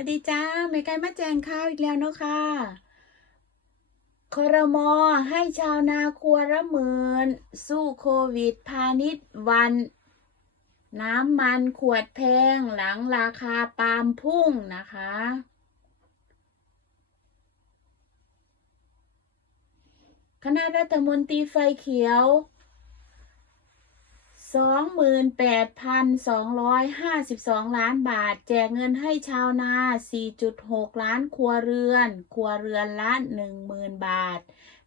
สวัสดีจ้าเมไกมาแจงข้าวอีกแล้วเนาะค่ะคอรมอให้ชาวนาครัวละหมื่นสู้โควิด พาณิชย์วัน น้ำมันขวดแพงหลังราคาปาล์มพุ่งนะคะ คณะรัฐมนตรีไฟเขียว 28,252ล้านบาท แจกเงินให้ชาวนา4.6ล้านครัวเรือน ครัวเรือนละ10,000บาท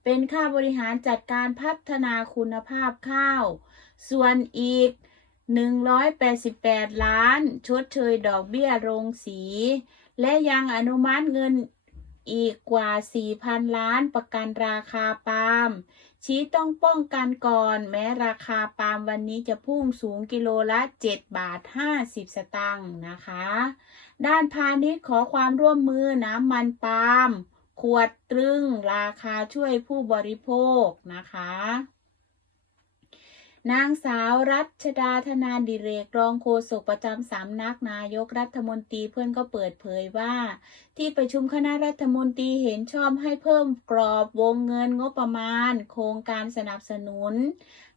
เป็นค่าบริหารจัดการพัฒนาคุณภาพข้าว ส่วนอีก188ล้าน ชดเชยดอกเบี้ยโรงสี และยังอนุมัติเงิน อีกกว่า 4,000 ล้านประกันราคาปาล์มชี้ต้องป้องกันก่อน แม้ราคาปาล์มวันนี้จะพุ่งสูงกิโลละ 7 บาท 50 สตางค์นะคะ ด้านพาณิชย์ขอความร่วมมือน้ำมันปาล์มขวดตรึงราคาช่วยผู้บริโภคนะคะ นางสาวรัชดาธนาดิเรกรองโฆษกประจำสำนักนายกรัฐมนตรีเพื่อนก็เปิดเผยว่า ที่ประชุมคณะรัฐมนตรีเห็นชอบให้เพิ่มกรอบวงเงินงบประมาณ โครงการสนับสนุน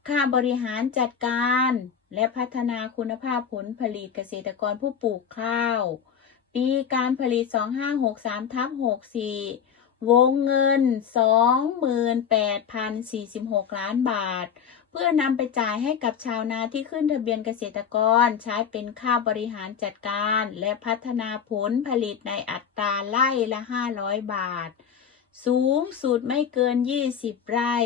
ค่าบริหารจัดการ และพัฒนาคุณภาพผลผลิตเกษตรกรผู้ปลูกข้าว ปีการผลิต 2563ทับ64 วงเงิน 28,046 ล้านบาท พื่อนำไปจ่ายให้กับชาวนาที่ขึ้นทะเบียนเกษตรกร ใช้เป็นค่าบริหารจัดการ และพัฒนาผลผลิตในอัตราไร่ละ 500 บาท สูงสุดไม่เกิน 20 ไร่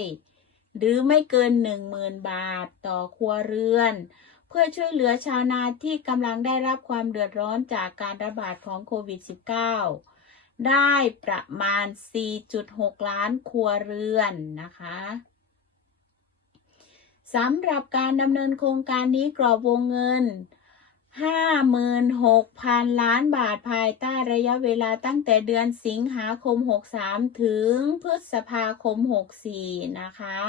หรือไม่เกิน 10,000 บาทต่อครัวเรือน เพื่อช่วยเหลือชาวนาที่กำลังได้รับความเดือดร้อนจากการระบาดของโควิด -19 ได้ประมาณ 4.6 ล้านครัวเรือนนะคะ สำหรับการดำเนินโครงการนี้กรอบวงเงิน 56,000 ล้านบาทภายใต้ระยะเวลาตั้งแต่เดือนสิงหาคม 63 ถึงพฤษภาคม 64 นะคะ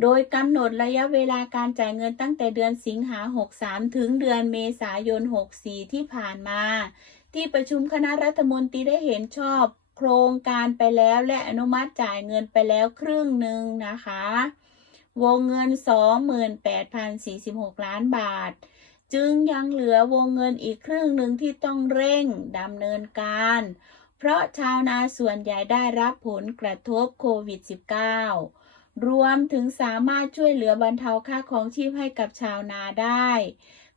โดยกำหนดระยะเวลาการจ่ายเงินตั้งแต่เดือนสิงหา 63 ถึงเดือนเมษายน 64 ที่ผ่านมา ที่ประชุมคณะรัฐมนตรีได้เห็นชอบโครงการไปแล้วและอนุมัติจ่ายเงินไปแล้วครึ่งหนึ่งนะคะ วงเงิน 28,046 ล้านบาท จึงยังเหลือวงเงินอีกครึ่งหนึ่งที่ต้องเร่งดำเนินการ เพราะชาวนาส่วนใหญ่ได้รับผลกระทบโควิด -19 รวมถึงสามารถช่วยเหลือบรรเทาค่าของชีพให้กับชาวนาได้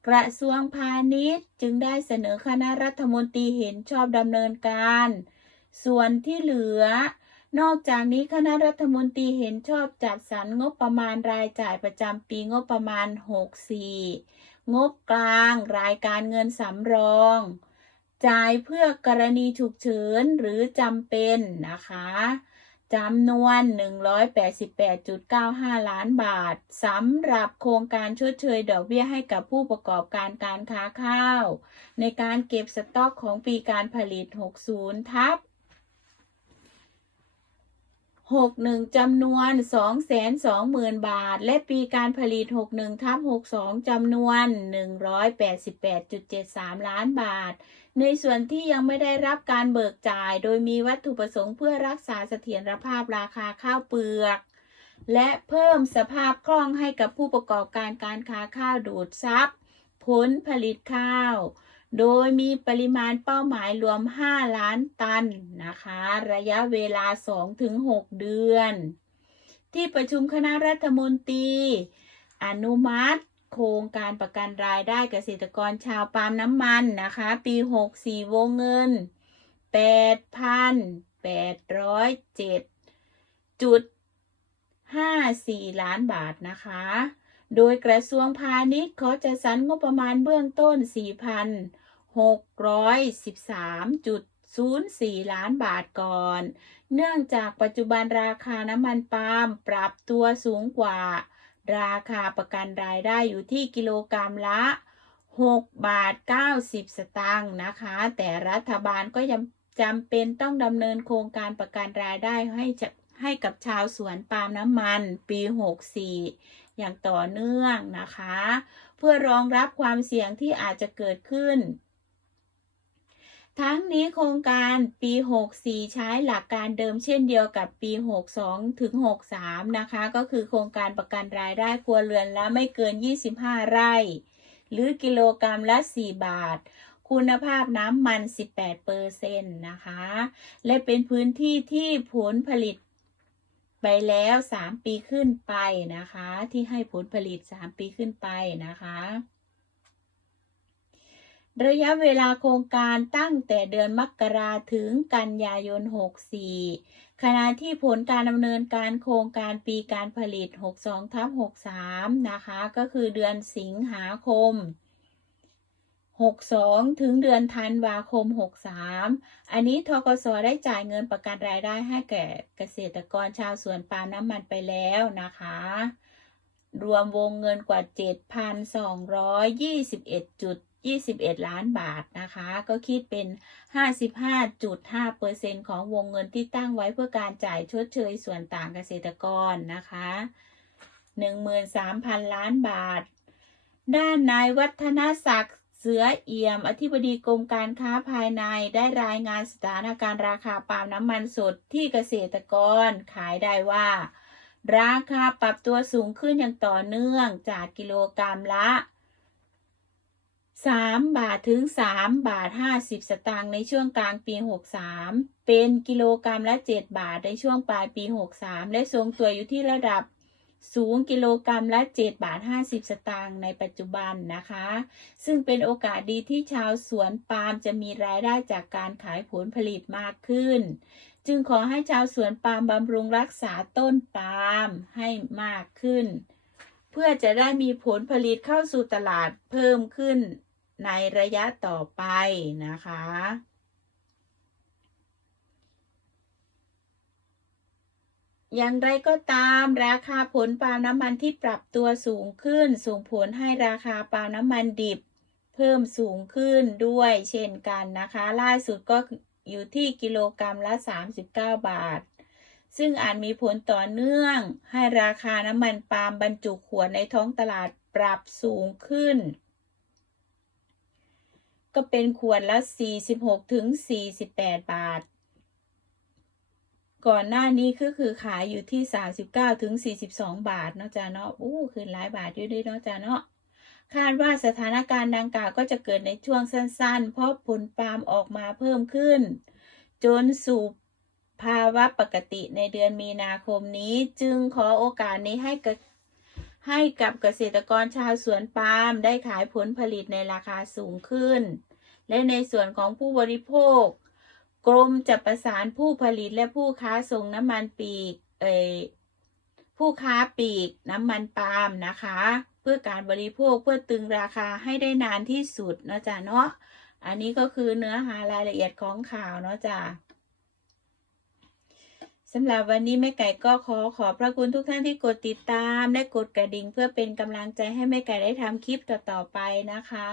กระทรวงพาณิชย์จึงได้เสนอคณะรัฐมนตรีเห็นชอบดำเนินการ ส่วนที่เหลือ นอกจากนี้คณะรัฐมนตรีเห็นชอบจัดสรรงบประมาณรายจ่ายประจำปีงบประมาณ 64 งบกลาง รายการเงินสำรอง จ่ายเพื่อกรณีฉุกเฉินหรือจำเป็นนะคะจำนวน 188.95 ล้านบาทสำหรับโครงการชดเชยดอกเบี้ยให้กับผู้ประกอบการการค้าข้าว ในการเก็บสต็อกของปีการผลิต 60 ทับ 61จำนวน 220,000 บาท และปีการผลิต 61ทับ62จำนวน 188.73 ล้านบาท ในส่วนที่ยังไม่ได้รับการเบิกจ่าย โดยมีวัตถุประสงค์เพื่อรักษาเสถียรภาพราคาข้าวเปลือก และเพิ่มสภาพคล่องให้กับผู้ประกอบการการค้าข้าวดูดซับผลผลิตข้าว โดยมีปริมาณเป้าหมายรวม 5 ล้านตันนะคะ ระยะเวลา 2-6 เดือน ที่ประชุมคณะรัฐมนตรี อนุมัติ โครงการประกันรายได้เกษตรกรชาวปาล์มน้ำมันนะคะ ปี 64 วงเงิน 8,807จุด54 ล้านบาทนะคะ โดยกระทรวงพาณิชย์เขาจะสรรงบประมาณเบื้องต้น 613.04 ล้านบาทก่อน เนื่องจากปัจจุบันราคาน้ำมันปาล์มปรับตัวสูงกว่า ราคาประกันรายได้อยู่ที่กิโลกรัมละ6บาท 90 สตางค์นะคะ แต่รัฐบาลก็ยังจำเป็นต้องดำเนินโครงการประกันรายได้ให้ให้กับชาวสวนปาล์มน้ำมันปี 64 อย่างต่อเนื่องนะคะ เพื่อรองรับความเสี่ยงที่อาจจะเกิดขึ้น ทั้งนี้โครงการปี 64 ใช้หลักการเดิมเช่นเดียวกับปี 62 ถึง 63 นะคะ ก็คือโครงการประกันรายได้ครัวเรือนละไม่เกิน 25 ไร่ หรือกิโลกรรัมละ 4 บาท คุณภาพน้ำมัน 18เปอร์เซ็นต์นะคะ และเป็นพื้นที่ที่ผลผลิตไปแล้ว 3 ปีขึ้นไปนะคะ ที่ให้ผลผลิต 3 ปีขึ้นไปนะคะ ระยะเวลาโครงการตั้งแต่เดือนมกราถึงกันยายน 64 ขณะที่ผลการดำเนินการโครงการปีการผลิต 62ทับ63 นะคะ ก็คือเดือนสิงหาคม 62 ถึงเดือนธันวาคม 63 อันนี้ทกสได้จ่ายเงินประกันรายได้ให้แก่เกษตรกรชาวสวนปาล์มน้ำมันไปแล้วนะคะรวมวงเงินกว่า 7,221.21 ล้านบาทนะคะ ก็คิดเป็น 55.5%ของวงเงินที่ตั้งไว้เพื่อการจ่ายชดเชยส่วนต่างเกษตรกรนะคะ 13,000 ล้านบาท ด้านนายวัฒนศักดิ์เสือเอี่ยม อธิบดีกรมการค้าภายในได้รายงานสถานการณ์ราคาปาล์มน้ำมันสดที่เกษตรกรขายได้ว่า ราคาปรับตัวสูงขึ้นอย่างต่อเนื่องจากกิโลกรรัมละ 3บาทถึง3บาท50สตางค์ในช่วงกลางปี63เป็นกิโลกรรัมละ7บาทในช่วงปลายปี63และทรงตัวอยู่ที่ระดับสูงกิโลกรรัมละ7บาท50สตางค์ในปัจจุบันนะคะ ซึ่งเป็นโอกาสดีที่ชาวสวนปาล์มจะมีรายได้จากการขายผลผลิตมากขึ้น จึงขอให้ชาวสวนปาล์มบำรุงรักษาต้นปาล์มให้มากขึ้น เพื่อจะได้มีผลผลิตเข้าสู่ตลาดเพิ่มขึ้น ในระยะต่อไปนะคะ อย่างไรก็ตามราคาผลปาล์มน้ำมันที่ปรับตัวสูงขึ้น ส่งผลให้ราคาปาล์มน้ำมันดิบ เพิ่มสูงขึ้นด้วยเช่นกันนะคะ ล่าสุดก็อยู่ที่กิโลกรรัมละ 39 บาท ซึ่งอาจมีผลต่อเนื่องให้ราคาน้ำมันปาล์มบรรจุขวดในท้องตลาดปรับสูงขึ้น ก็เป็นขวดละ 46ถึง48 บาท ก่อนหน้านี้คือคือขายอยู่ที่ 39ถึง42 บาทเนาะจ๊ะเนาะอู้คือหลายบาทอยู่ด้วยเนาะจ๊ะเนาะคาดว่าสถานการณ์ดังกล่าวก็จะเกิดในช่วงสั้นๆ เพราะผลปาล์มออกมาเพิ่มขึ้น จนสู่ภาวะปกติในเดือนมีนาคมนี้ จึงขอโอกาสนี้ให้กับ ให้กับเกษตรกรชาวสวนปาล์มได้ขายผลผลิตในราคาสูงขึ้น และในส่วนของผู้บริโภค กรมจะประสานผู้ผลิตและผู้ค้าส่งน้ำมันปีกเอผู้ค้าปีกน้ำมันปาล์มนะคะ เพื่อการบริโภคเพื่อตึงราคาให้ได้นานที่สุดเนาะจ๊ะเนาะอันนี้ก็คือเนื้อหารายละเอียดของข่าวเนาะจ๊ะำหรับวันนี้แม่ไก่ก็ขอขอบพระคุณทุกท่านที่กดติดตาม และกดกระดิ่งเพื่อเป็นกำลังใจให้แม่ไก่ได้ทำคลิปต่อๆไปนะคะ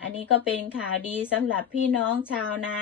อันนี้ก็เป็นข่าวดีสำหรับพี่น้องชาวนา